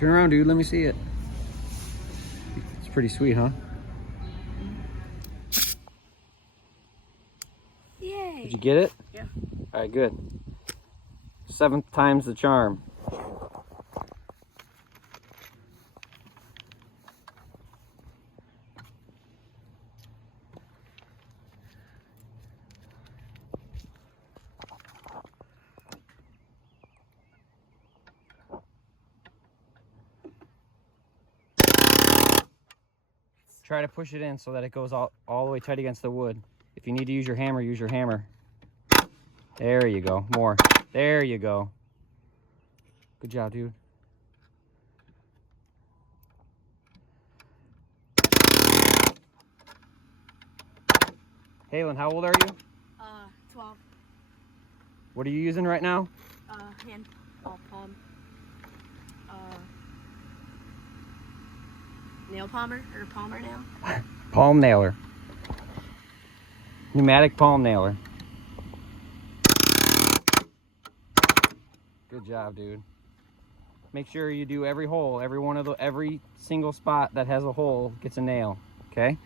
Turn around, dude. Let me see it. It's pretty sweet, huh? Yay! Did you get it? Yeah. All right, good. 7th time's the charm. Try to push it in so that it goes all the way tight against the wood. If you need to use your hammer, use your hammer. There you go. More. There you go. Good job, dude. Halen, how old are you? 12. What are you using right now? Hand, palm. Nail palmer or palmer nail? Palm nailer. Pneumatic palm nailer. Good job, dude. Make sure you do every hole, every single spot that has a hole gets a nail, okay?